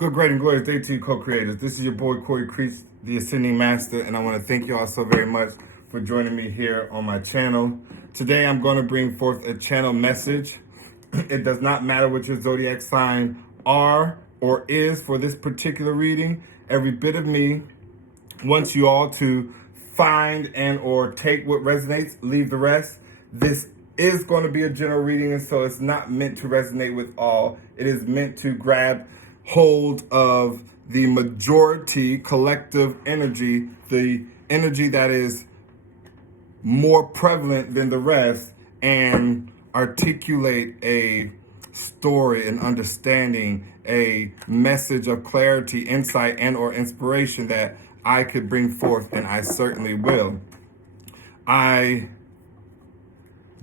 Good, great, and glorious day to you, co-creators. This is your boy, Corey Creech, the Ascending Master, and I want to thank you all so very much for joining me here on my channel. Today, I'm going to bring forth a channel message. It does not matter what your zodiac sign are or is for this particular reading. Every bit of me wants you all to find and or take what resonates, leave the rest. This is going to be a general reading, and so it's not meant to resonate with all. It is meant to grab hold of the majority collective energy, the energy that is more prevalent than the rest, and articulate a story, an understanding, a message of clarity, insight, and or inspiration that I could bring forth, and I certainly will. I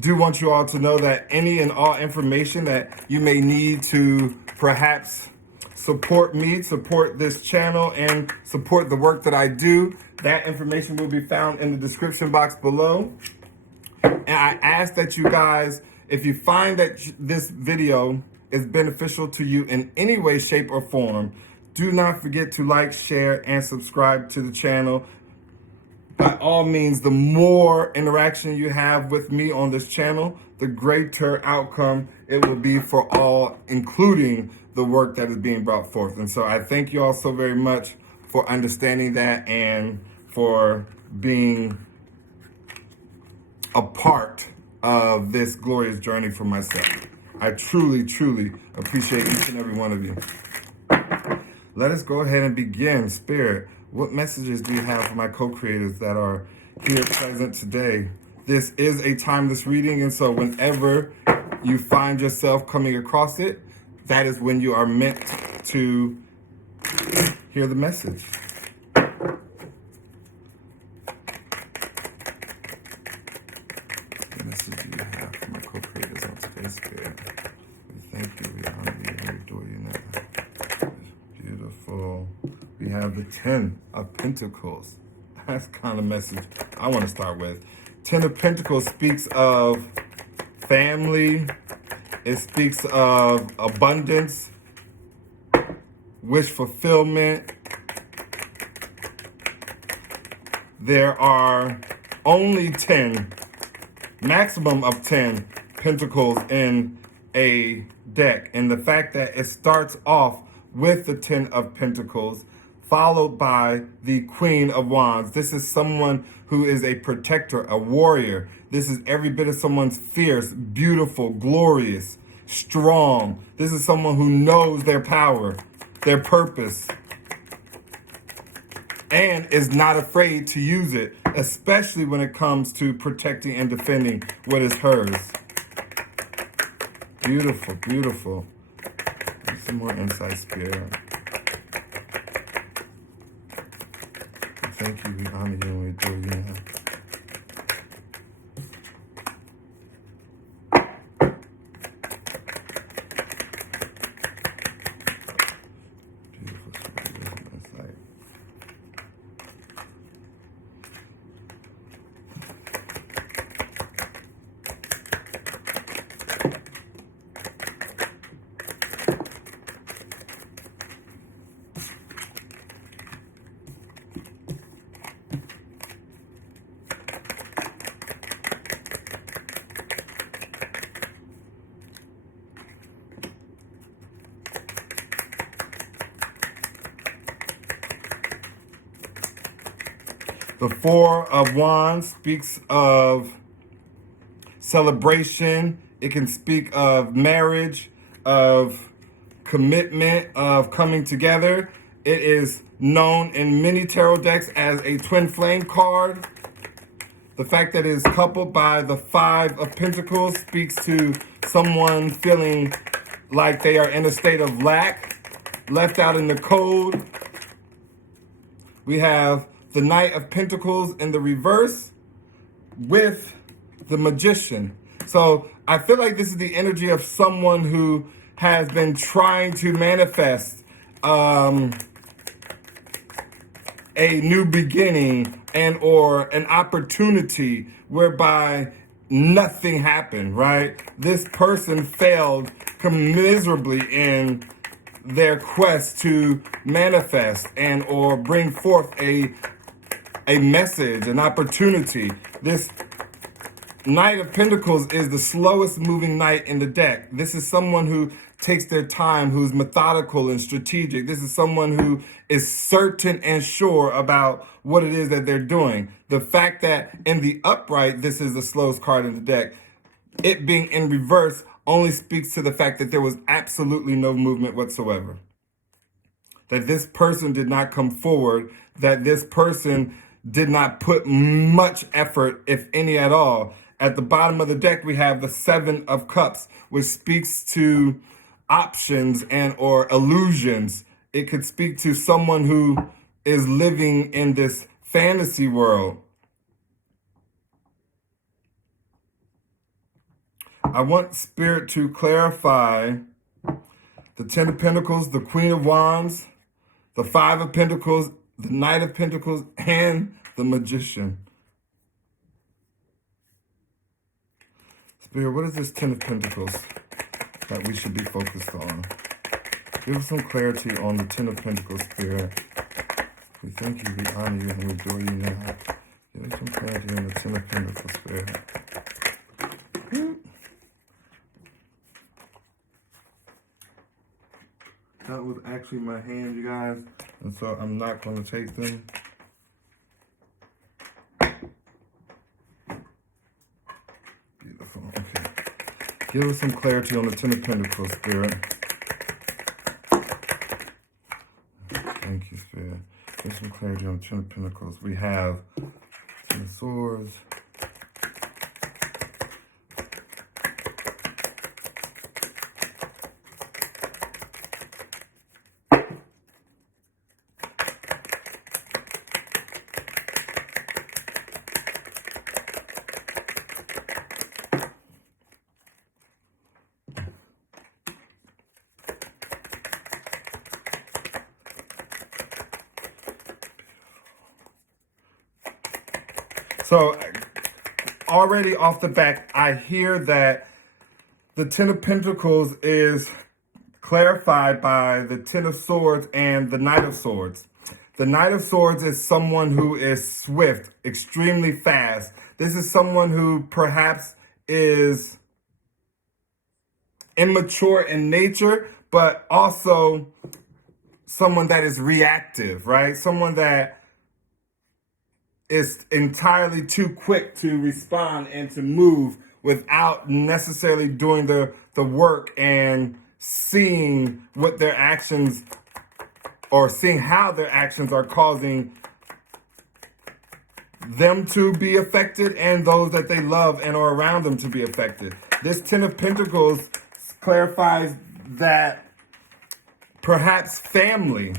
do want you all to know that any and all information that you may need to perhaps support me, support this channel, and support the work that I do, that information will be found in the description box below. And I ask that you guys, if you find that this video is beneficial to you in any way, shape, or form, do not forget to like, share, and subscribe to the channel. By all means, the more interaction you have with me on this channel, the greater outcome it will be for all, including the work that is being brought forth. And so I thank you all so very much for understanding that and for being a part of this glorious journey for myself. I truly, truly appreciate each and every one of you. Let us go ahead and begin. Spirit, what messages do you have for my co-creators that are here present today? This is a timeless reading, and so whenever you find yourself coming across it, that is when you are meant to hear the message. The message you have for my co-creators on today's Spirit. We thank you, we honor you, and we adore you now. It's beautiful. We have the 10 of Pentacles. That's the kind of message I want to start with. 10 of Pentacles speaks of family. It speaks of abundance, wish fulfillment. There are only 10, maximum of 10 pentacles in a deck. And the fact that it starts off with the 10 of Pentacles, followed by the Queen of Wands. This is someone who is a protector, a warrior. This is every bit of someone's fierce, beautiful, glorious, strong. This is someone who knows their power, their purpose, and is not afraid to use it, especially when it comes to protecting and defending what is hers. Beautiful, beautiful. Some more insight, Spirit. Thank you, we honor you, and we adore you now. Beautiful, Spirit, insight. The 4 of Wands speaks of celebration. It can speak of marriage, of commitment, of coming together. It is known in many tarot decks as a twin flame card. The fact that it is coupled by the 5 of Pentacles speaks to someone feeling like they are in a state of lack, left out in the cold. We have the Knight of Pentacles in the reverse with the Magician. So I feel like this is the energy of someone who has been trying to manifest a new beginning and or an opportunity whereby nothing happened, right? This person failed miserably in their quest to manifest and or bring forth a message, an opportunity. This Knight of Pentacles is the slowest moving knight in the deck. This is someone who takes their time, who's methodical and strategic. This is someone who is certain and sure about what it is that they're doing. The fact that in the upright, this is the slowest card in the deck, it being in reverse only speaks to the fact that there was absolutely no movement whatsoever. That this person did not come forward, that this person did not put much effort, if any at all. At the bottom of the deck, we have the Seven of Cups, which speaks to options and or illusions. It could speak to someone who is living in this fantasy world. I want Spirit to clarify the Ten of Pentacles, the Queen of Wands, the Five of Pentacles, the Knight of Pentacles, and the Magician. Spirit, what is this Ten of Pentacles that we should be focused on? Give us some clarity on the Ten of Pentacles, Spirit. We thank you, we honor you, and we adore you now. Give us some clarity on the Ten of Pentacles, Spirit. That was actually my hand, you guys, and so I'm not going to take them. Beautiful, okay. Give us some clarity on the Ten of Pentacles, Spirit. Thank you, Spirit. Give us some clarity on the Ten of Pentacles. We have Ten of Swords. So already off the back, I hear that the Ten of Pentacles is clarified by the Ten of Swords and the Knight of Swords. The Knight of Swords is someone who is swift, extremely fast. This is someone who perhaps is immature in nature, but also someone that is reactive, right? Someone that is entirely too quick to respond and to move without necessarily doing the work and seeing what their actions or seeing how their actions are causing them to be affected and those that they love and are around them to be affected. This Ten of Pentacles clarifies that perhaps family,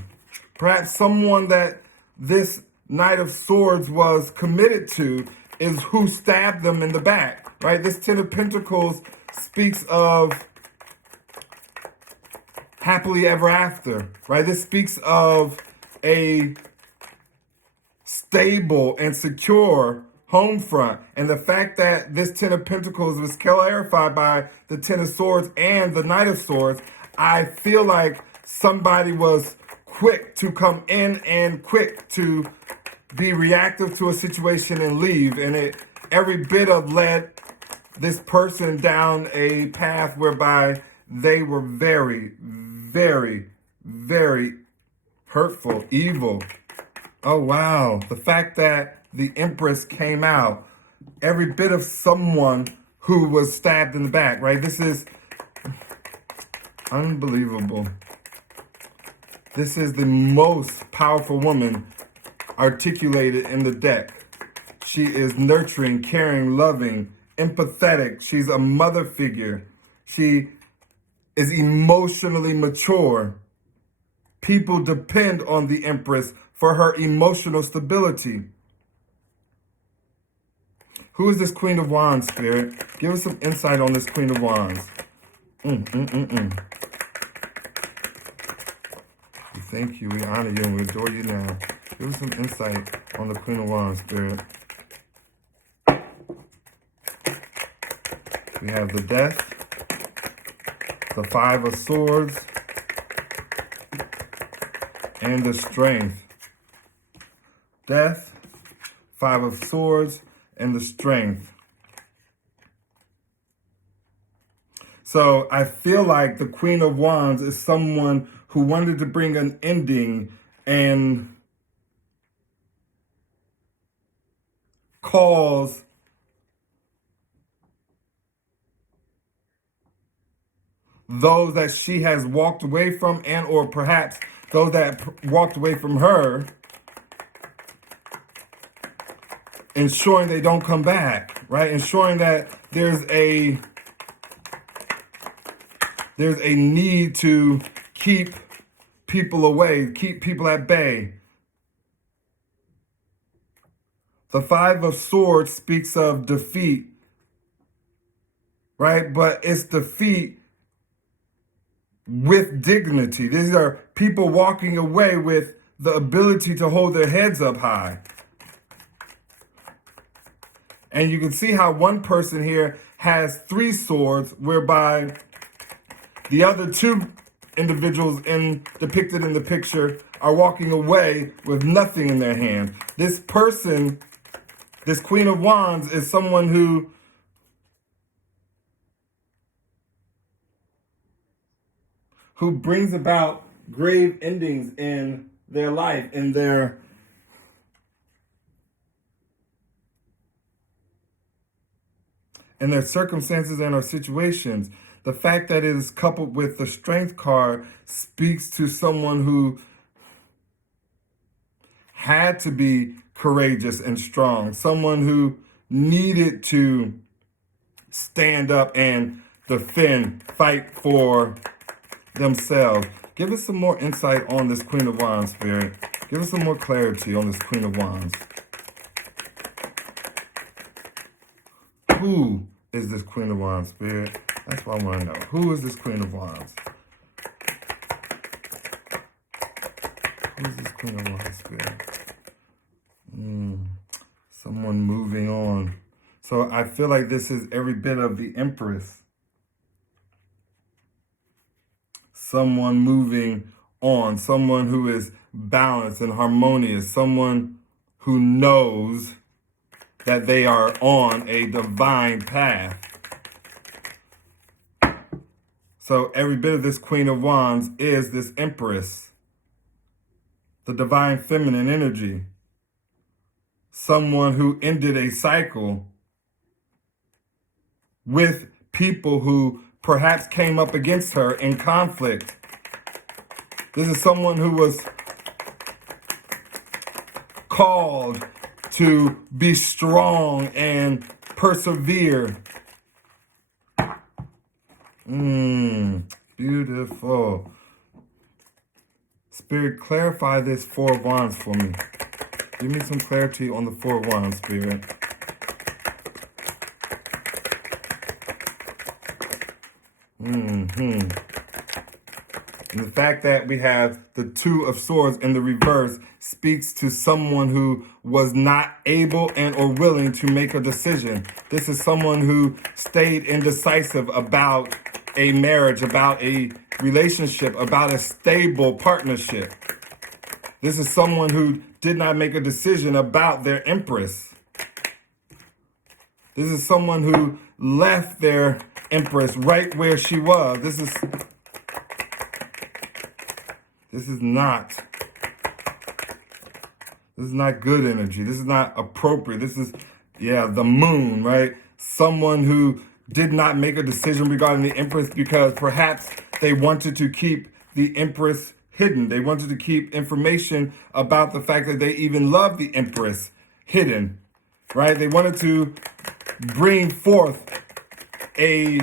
perhaps someone that this Knight of Swords was committed to is who stabbed them in the back, right? This Ten of Pentacles speaks of happily ever after, right? This speaks of a stable and secure home front. And the fact that this Ten of Pentacles was clarified by the Ten of Swords and the Knight of Swords, I feel like somebody was quick to come in and quick to be reactive to a situation and leave. And it every bit of led this person down a path whereby they were very, very, very hurtful, evil. Oh, wow. The fact that the Empress came out, every bit of someone who was stabbed in the back, right? This is unbelievable. This is the most powerful woman articulated in the deck. She is nurturing, caring, loving, empathetic. She's a mother figure. She is emotionally mature. People depend on the Empress for her emotional stability. Who is this Queen of Wands, Spirit? Give us some insight on this Queen of Wands. We thank you, we honor you, and we adore you now. Give us some insight on the Queen of Wands, Spirit. We have the Death, the Five of Swords, and the strength. Death, 5 of Swords, and the strength. So I feel like the Queen of Wands is someone who wanted to bring an ending and cause those that she has walked away from, and or perhaps those that walked away from her, ensuring they don't come back, right? Ensuring that there's a need to keep people away, keep people at bay. The 5 of Swords speaks of defeat, right? But it's defeat with dignity. These are people walking away with the ability to hold their heads up high. And you can see how one person here has 3 swords, whereby the other 2 individuals depicted in the picture are walking away with nothing in their hand. This person, this Queen of Wands, is someone who brings about grave endings in their life, in their circumstances and our situations. The fact that it is coupled with the Strength card speaks to someone who had to be courageous and strong, someone who needed to stand up and defend, fight for themselves. Give us some more insight on this Queen of Wands, Spirit. Give us some more clarity on this Queen of Wands. Who is this Queen of Wands, Spirit? That's what I want to know. Who is this Queen of Wands? Who is this Queen of Wands, Spirit? Someone moving on. So I feel like this is every bit of the Empress. Someone moving on. Someone who is balanced and harmonious. Someone who knows that they are on a divine path. So every bit of this Queen of Wands is this Empress, the divine feminine energy. Someone who ended a cycle with people who perhaps came up against her in conflict. This is someone who was called to be strong and persevere. Beautiful. Spirit, clarify this 4 of Wands for me. Give me some clarity on the 4 of Wands, Spirit. And the fact that we have the 2 of Swords in the reverse speaks to someone who was not able and or willing to make a decision. This is someone who stayed indecisive about a marriage, about a relationship, about a stable partnership. This is someone who did not make a decision about their Empress. This is someone who left their Empress right where she was. This is not good energy. This is not appropriate. This is, the moon, right? Someone who did not make a decision regarding the Empress because perhaps they wanted to keep the Empress hidden. They wanted to keep information about the fact that they even loved the Empress hidden, right? They wanted to bring forth a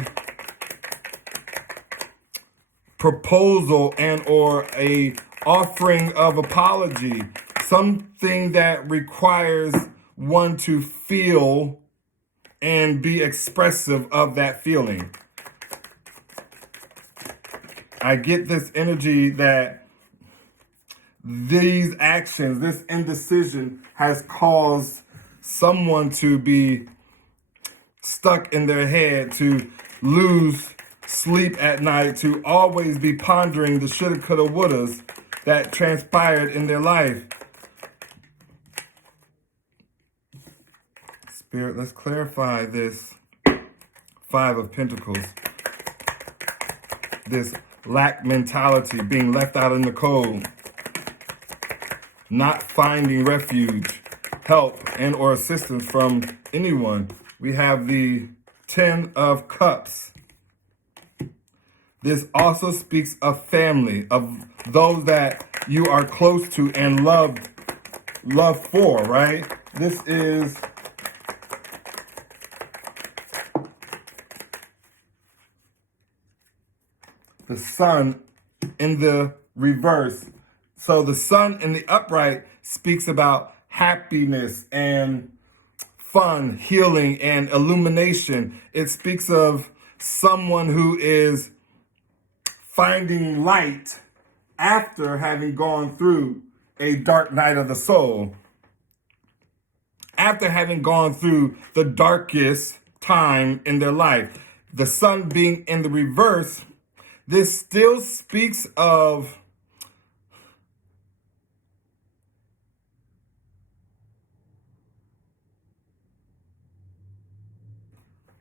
proposal and or a offering of apology, something that requires one to feel and be expressive of that feeling. I get this energy that these actions, this indecision has caused someone to be stuck in their head, to lose sleep at night, to always be pondering the shoulda, coulda, wouldas, that transpired in their life. Spirit, let's clarify this Five of Pentacles. This lack mentality, being left out in the cold, not finding refuge, help, and or assistance from anyone. We have the Ten of Cups. This also speaks of family, of those that you are close to and love for, right? This is the Sun in the reverse. So the Sun in the upright speaks about happiness and fun, healing, and illumination. It speaks of someone who is finding light after having gone through a dark night of the soul. After having gone through the darkest time in their life. The Sun being in the reverse, this still speaks of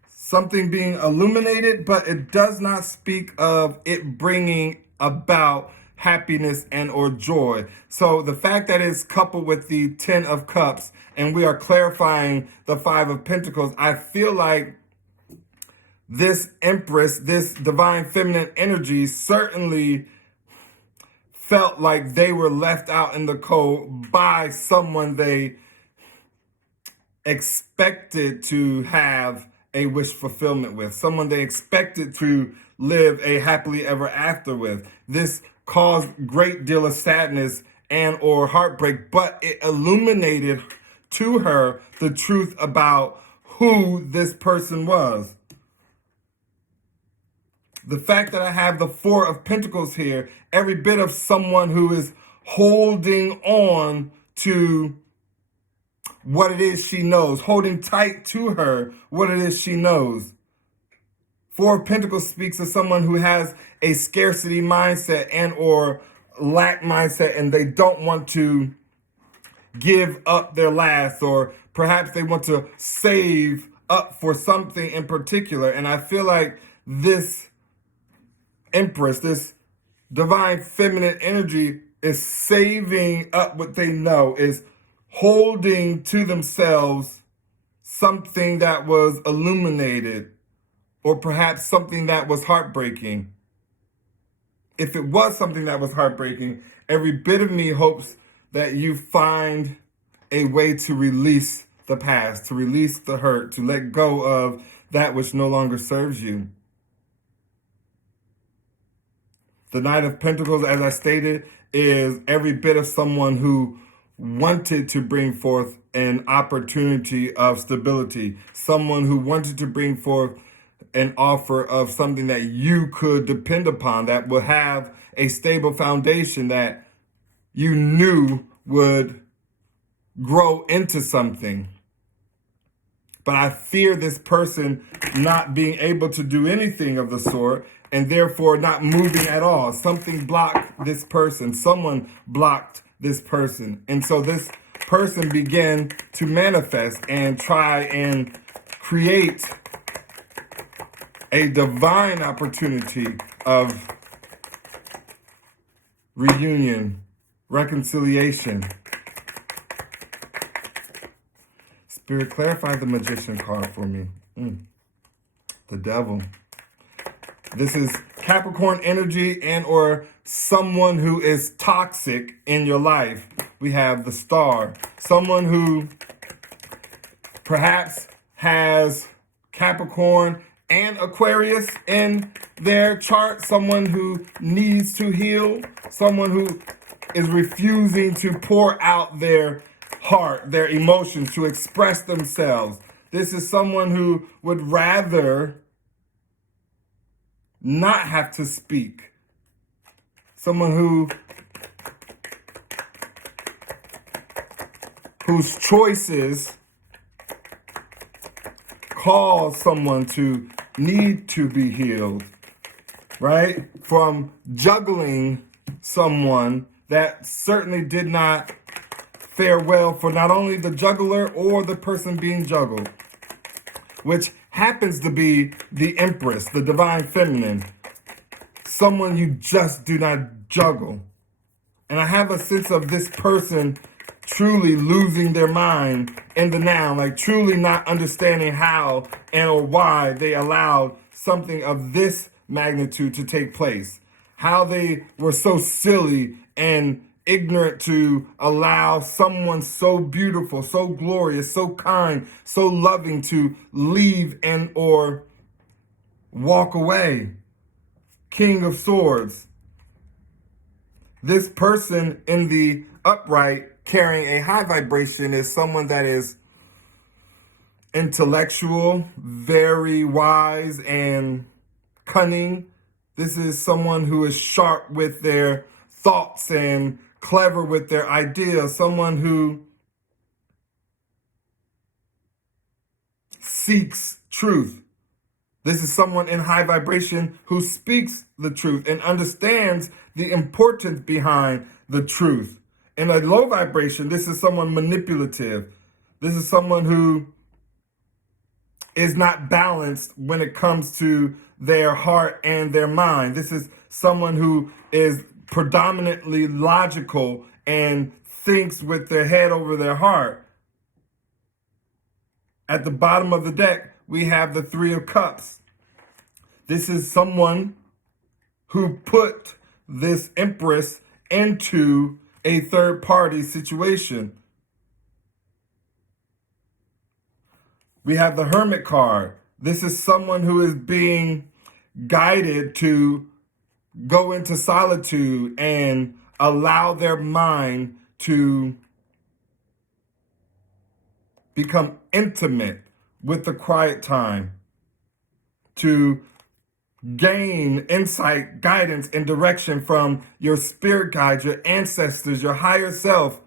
something being illuminated, but it does not speak of it bringing about happiness and or joy. So the fact that it's coupled with the Ten of Cups and we are clarifying the Five of Pentacles, I feel like this Empress, this divine feminine energy certainly felt like they were left out in the cold by someone they expected to have a wish fulfillment with, someone they expected to live a happily ever after with. This caused great deal of sadness and or heartbreak, but it illuminated to her the truth about who this person was. The fact that I have the Four of Pentacles here, every bit of someone who is holding on to what it is she knows, holding tight to her what it is she knows. Four of Pentacles speaks of someone who has a scarcity mindset and or lack mindset, and they don't want to give up their last, or perhaps they want to save up for something in particular. And I feel like this Empress, this divine feminine energy, is saving up what they know, is holding to themselves something that was illuminated, or perhaps something that was heartbreaking. If it was something that was heartbreaking, every bit of me hopes that you find a way to release the past, to release the hurt, to let go of that which no longer serves you. The Knight of Pentacles, as I stated, is every bit of someone who wanted to bring forth an opportunity of stability, someone who wanted to bring forth an offer of something that you could depend upon, that will have a stable foundation that you knew would grow into something. But I fear this person not being able to do anything of the sort, and therefore not moving at all. Something blocked this person. Someone blocked this person. And so this person began to manifest and try and create a divine opportunity of reunion, reconciliation. Spirit, clarify the Magician card for me. The Devil. This is Capricorn energy and or someone who is toxic in your life. We have the Star. Someone who perhaps has Capricorn and Aquarius in their chart. Someone who needs to heal. Someone who is refusing to pour out their heart, their emotions, to express themselves. This is someone who would rather not have to speak. Someone whose choices cause someone to need to be healed, right? From juggling someone that certainly did not fare well for not only the juggler or the person being juggled, which happens to be the Empress, the divine feminine, someone you just do not juggle. And I have a sense of this person truly losing their mind in the now, like truly not understanding how and or why they allowed something of this magnitude to take place. How they were so silly and ignorant to allow someone so beautiful, so glorious, so kind, so loving to leave and or walk away. King of Swords. This person in the upright carrying a high vibration is someone that is intellectual, very wise and cunning. This is someone who is sharp with their thoughts and clever with their ideas. Someone who seeks truth. This is someone in high vibration who speaks the truth and understands the importance behind the truth. In a low vibration, this is someone manipulative. This is someone who is not balanced when it comes to their heart and their mind. This is someone who is predominantly logical and thinks with their head over their heart. At the bottom of the deck, we have the Three of Cups. This is someone who put this Empress into a third-party situation. We have the Hermit card. This is someone who is being guided to go into solitude and allow their mind to become intimate with the quiet time, to gain insight, guidance, and direction from your spirit guides, your ancestors, your higher self,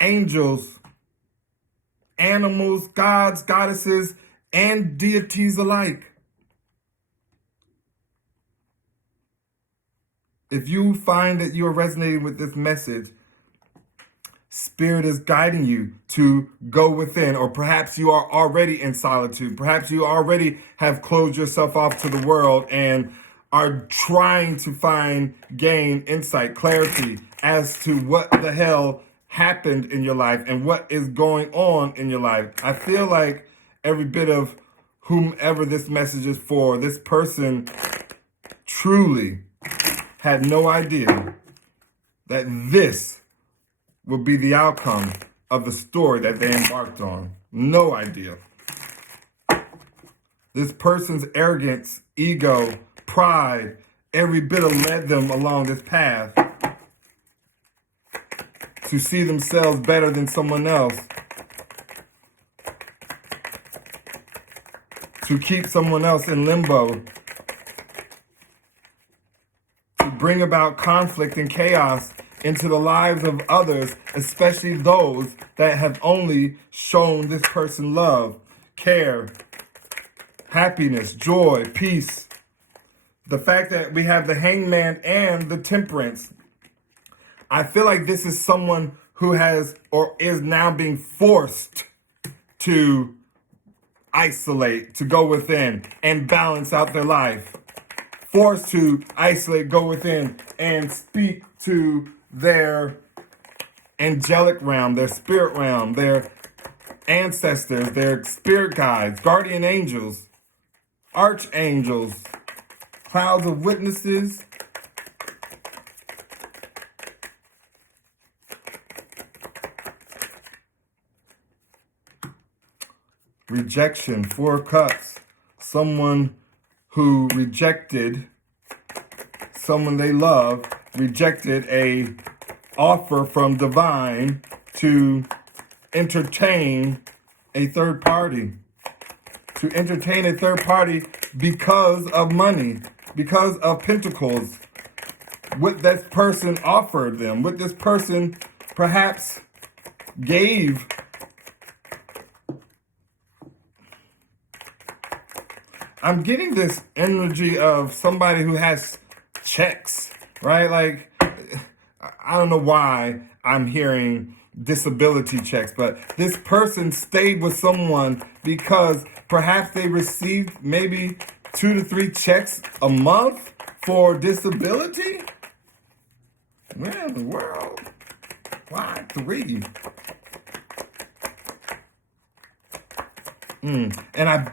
angels, animals, gods, goddesses, and deities alike. If you find that you are resonating with this message, Spirit is guiding you to go within, or perhaps you are already in solitude. Perhaps you already have closed yourself off to the world and are trying to gain insight, clarity as to what the hell happened in your life and what is going on in your life. I feel like every bit of whomever this message is for, this person truly had no idea that this would be the outcome of the story that they embarked on. No idea. This person's arrogance, ego, pride, every bit of led them along this path to see themselves better than someone else, to keep someone else in limbo, to bring about conflict and chaos into the lives of others, especially those that have only shown this person love, care, happiness, joy, peace. The fact that we have the Hangman and the Temperance, I feel like this is someone who has or is now being forced to isolate, to go within and balance out their life. Forced to isolate, go within, and speak to their angelic realm, their spirit realm, their ancestors, their spirit guides, guardian angels, archangels, clouds of witnesses, rejection, Four of Cups, someone who rejected someone they love, rejected a offer from divine to entertain a third party. To entertain a third party because of money, because of Pentacles. What this person offered them, what this person perhaps gave. I'm getting this energy of somebody who has checks, right? Like I don't know why I'm hearing disability checks, but this person stayed with someone because perhaps they received maybe 2 to 3 checks a month for disability. Where in the world? Why 3? And I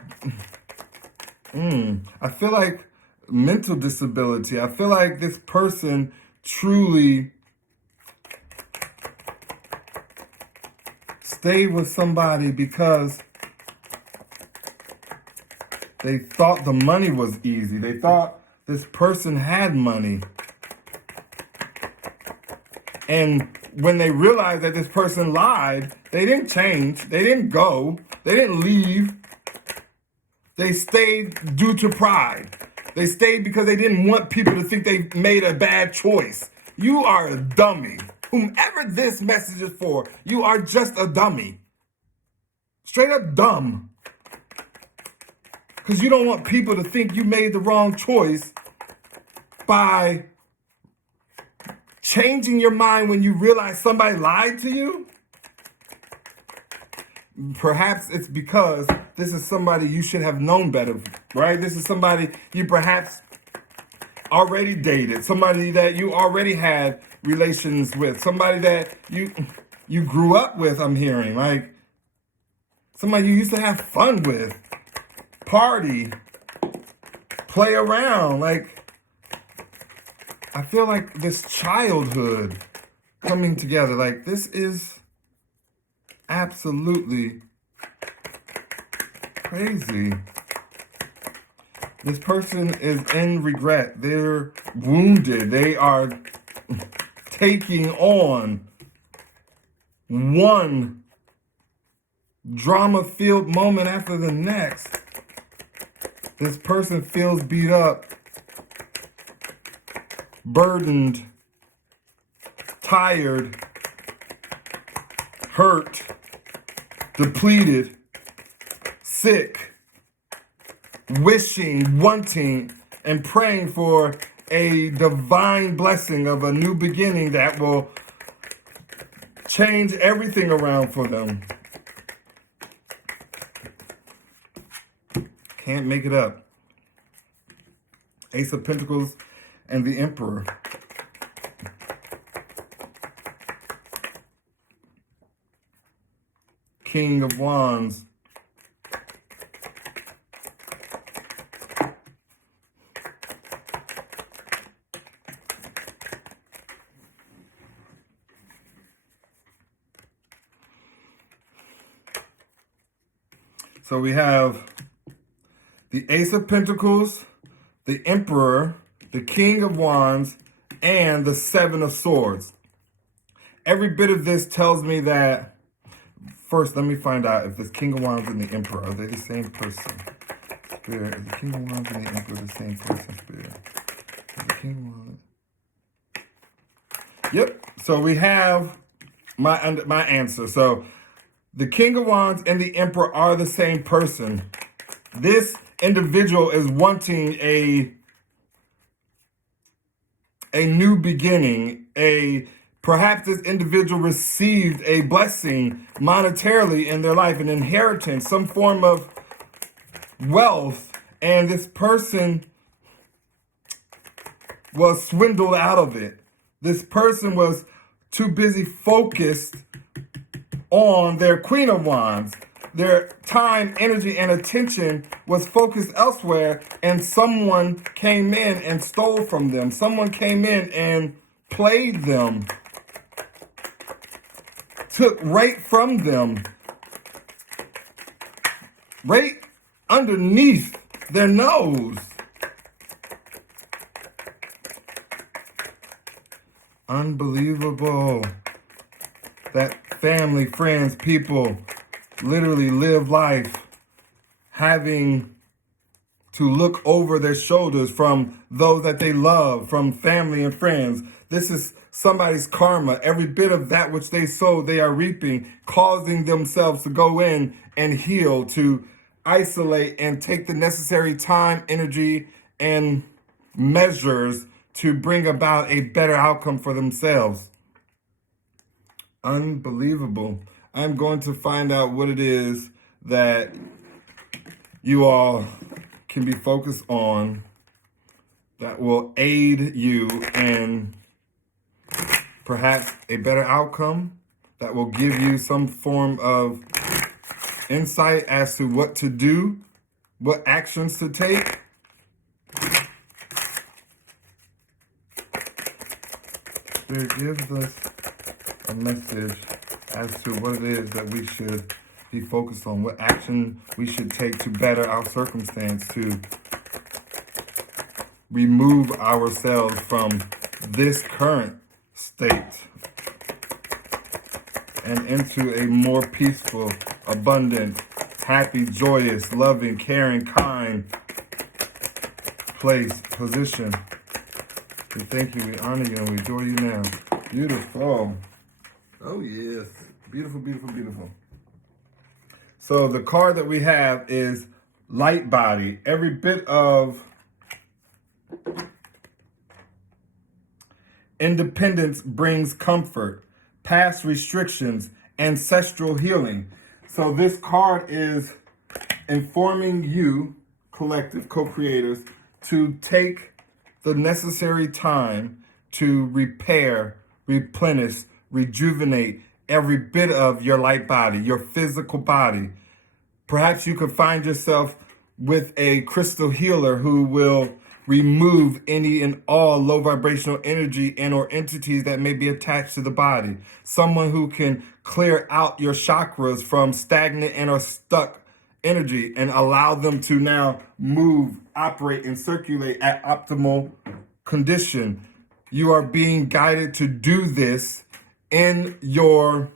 feel like mental disability. I feel like this person truly stayed with somebody because they thought the money was easy. They thought this person had money. And when they realized that this person lied, they didn't change. They didn't go. They didn't leave. They stayed due to pride. They stayed because they didn't want people to think they made a bad choice. You are a dummy. Whomever this message is for, you are just a dummy. Straight up dumb. Because you don't want people to think you made the wrong choice by changing your mind when you realize somebody lied to you. Perhaps it's because this is somebody you should have known better, right? This is somebody you perhaps already dated, somebody that you already had relations with, somebody that you grew up with, I'm hearing, like somebody you used to have fun with, party, play around. Like, I feel like this childhood coming together, like this is absolutely crazy. This person is in regret. They're wounded. They are taking on one drama-filled moment after the next. This person feels beat up, burdened, tired, hurt, depleted, sick, wishing, wanting, and praying for a divine blessing of a new beginning that will change everything around for them. Can't make it up. Ace of Pentacles and the Emperor. King of Wands. So we have the Ace of Pentacles, the Emperor, the King of Wands, and the Seven of Swords. Every bit of this tells me that, first, let me find out if this King of Wands and the Emperor, are they the same person? Spirit, is the King of Wands and the Emperor the same person? Spirit, is the King of Wands? Yep, so we have my answer. So the King of Wands and the Emperor are the same person. This individual is wanting a new beginning. Perhaps this individual received a blessing monetarily in their life, an inheritance, some form of wealth, and this person was swindled out of it. This person was too busy focused on their Queen of Wands. Their time, energy, and attention was focused elsewhere, and someone came in and stole from them. Someone came in and played them, took right from them, right underneath their nose. Unbelievable that family, friends, people literally live life having to look over their shoulders from those that they love, from family and friends. This is somebody's karma. Every bit of that which they sowed, they are reaping, causing themselves to go in and heal, to isolate and take the necessary time, energy, and measures to bring about a better outcome for themselves. Unbelievable. I'm going to find out what it is that you all can be focused on that will aid you in perhaps a better outcome, that will give you some form of insight as to what to do, what actions to take. Spirit gives us a message as to what it is that we should be focused on, what action we should take to better our circumstance, to remove ourselves from this current state and into a more peaceful, abundant, happy, joyous, loving, caring, kind place, position. We thank you, we honor you, and we adore you now. Beautiful. Oh, yes. Beautiful, beautiful, beautiful. So the card that we have is light body. Every bit of independence brings comfort, past restrictions, ancestral healing. So this card is informing you, collective co-creators, to take the necessary time to repair, replenish, rejuvenate every bit of your light body, your physical body. Perhaps you could find yourself with a crystal healer who will remove any and all low vibrational energy and or entities that may be attached to the body. Someone who can clear out your chakras from stagnant and or stuck energy and allow them to now move, operate, and circulate at optimal condition. You are being guided to do this in your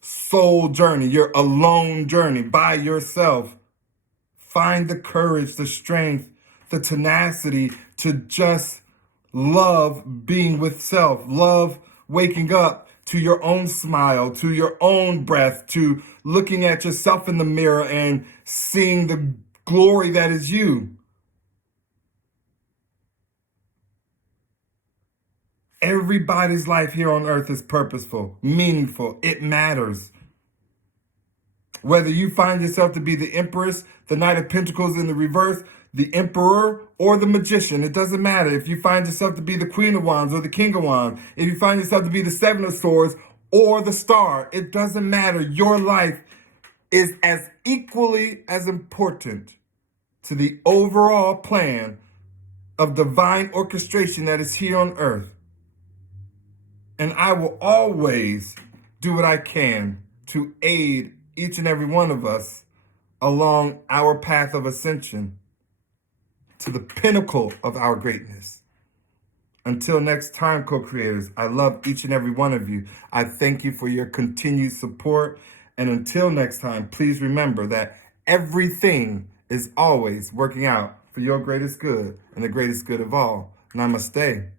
soul journey, your alone journey by yourself. Find the courage, the strength, the tenacity to just love being with self, love waking up to your own smile, to your own breath, to looking at yourself in the mirror and seeing the glory that is you. Everybody's life here on earth is purposeful, meaningful. It matters. Whether you find yourself to be the Empress, the Knight of Pentacles in the reverse, the Emperor, or the Magician, it doesn't matter. If you find yourself to be the Queen of Wands or the King of Wands, if you find yourself to be the Seven of Swords or the Star, it doesn't matter. Your life is as equally as important to the overall plan of divine orchestration that is here on earth. And I will always do what I can to aid each and every one of us along our path of ascension to the pinnacle of our greatness. Until next time, co-creators, I love each and every one of you. I thank you for your continued support. And until next time, please remember that everything is always working out for your greatest good and the greatest good of all. Namaste.